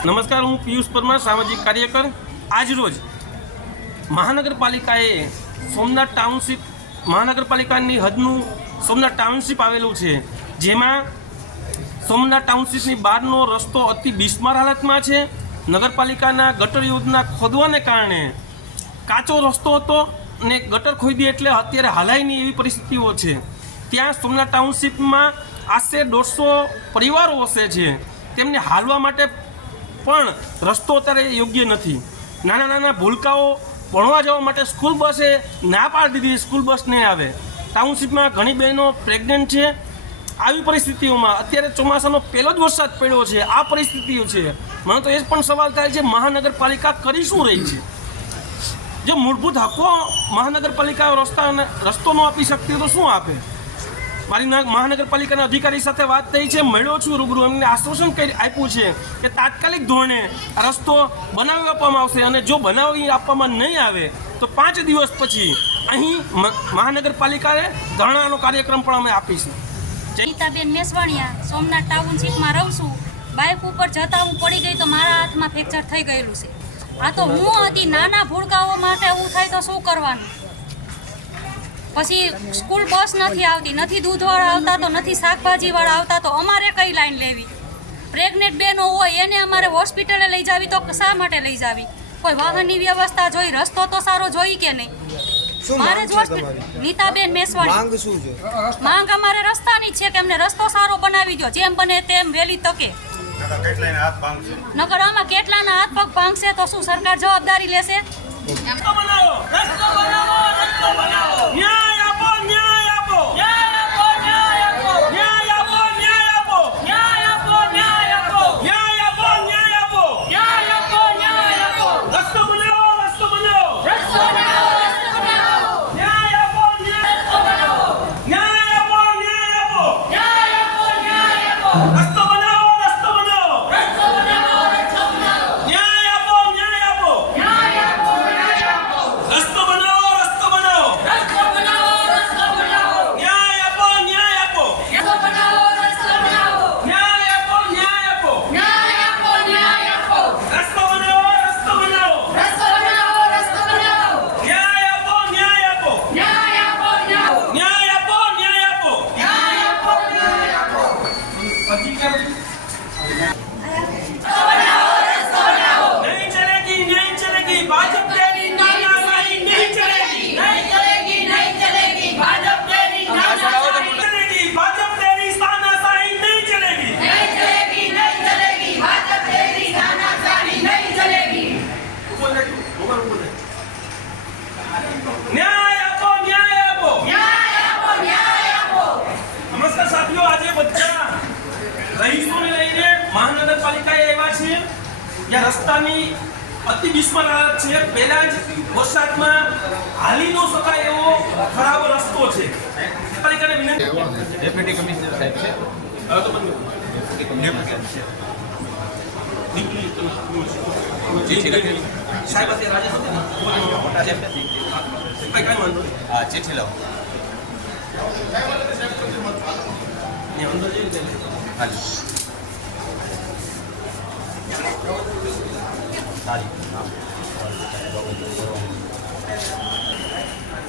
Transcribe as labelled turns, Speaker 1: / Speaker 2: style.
Speaker 1: નમસ્કાર, હું પિયુષ પરમાર, સામાજિક કાર્યકર. આજ રોજ મહાનગરપાલિકાએ સોમનાથ ટાઉનશીપ, મહાનગરપાલિકાની હદનું સોમનાથ ટાઉનશીપ આવેલું છે, જેમાં સોમનાથ ટાઉનશીપની બહારનો રસ્તો અતિ બિસ્માર હાલતમાં છે. નગરપાલિકાના ગટર યોજના ખોદવાને કારણે કાચો રસ્તો હતો ને ગટર ખોદી એટલે અત્યારે હાલાય એવી પરિસ્થિતિઓ છે. ત્યાં સોમનાથ ટાઉનશીપમાં આશરે દોઢસો પરિવારો વસે છે. તેમને હાલવા માટે પણ રસ્તો અત્યારે યોગ્ય નથી. નાના નાના ભૂલકાઓ ભણવા જવા માટે સ્કૂલ બસે ના પાડી દીધી સ્કૂલ બસ નહીં આવે. ટાઉનશીપમાં ઘણી બહેનો પ્રેગ્નન્ટ છે. આવી પરિસ્થિતિઓમાં અત્યારે ચોમાસાનો પહેલો જ વરસાદ પડ્યો છે. આ પરિસ્થિતિઓ છે. મને તો એ પણ સવાલ થાય છે, મહાનગરપાલિકા કરી શું રહી છે? જે મૂળભૂત હકો મહાનગરપાલિકા રસ્તા રસ્તો ન આપી શકતી તો શું આપે? મારી મહાનગરપાલિકાના અધિકારી સાથે વાત થઈ છે, મળ્યો છું, રૂબરૂ એમને આશ્વાસન કરી આપ્યું છે કે તાત્કાલિક ધોરણે રસ્તો બનાવી આપવામાં આવશે અને જો બનાવી આપવામાં નહીં આવે, તો પાંચ દિવસ પછી અહીં મહાનગરપાલિકાએ ધરણાનો કાર્યક્રમ પણ અમે આપીશું.
Speaker 2: ગીતાબેન મેસવાણિયા, સોમનાથ ટાઉનશીપમાં રહું છું. બાઇક ઉપર જતા હું પડી ગઈ તો મારા હાથમાં ફ્રેક્ચર થઈ ગયેલું છે. આ તો હું હતી, નાના ભૂલકાઓ માટે એવું થાય તો શું કરવાનું? પછી સ્કૂલ બસ નથી આવતી નથી દૂધવાળા આવતા તો નથી શાકભાજીવાળા આવતા તો અમારે કઈ લાઈન લેવી? પ્રેગ્નેન્ટ બેનો હોય એને અમારે હોસ્પિટલે લઈ જાવી તો શા માટે લઈ જાવી? કોઈ વાહનની વ્યવસ્થા જોઈ રસ્તો તો સારો જોઈ કે નહીં? મારે જ હોસ્પિટલ નીતાબેન મેસવાણી.
Speaker 3: માંગ શું છે?
Speaker 2: માંગ અમારે રસ્તાની જ છે કે અમને રસ્તો સારો બનાવી દો જેમ બને તેમ વહેલી તકે. નકર આમાં કેટલાના હાથ પગ ભાંગશે તો શું સરકાર જવાબદારી લેશે?
Speaker 1: Hasta જ્યાં રસ્તાની અતિ બિસ્માર હાલત છે. પહેલા જ વરસાદમાં હાલી ન શકાય એવો ખરાબ રસ્તો છે. પાલિકાને વિનંતી
Speaker 4: ડેપ્યુટી કમિશનર સાહેબ છે.
Speaker 1: હવે તો બંધ
Speaker 4: ચિઠ્ઠી
Speaker 1: કાંઈ વાંધો નહીં
Speaker 4: હા Thank you.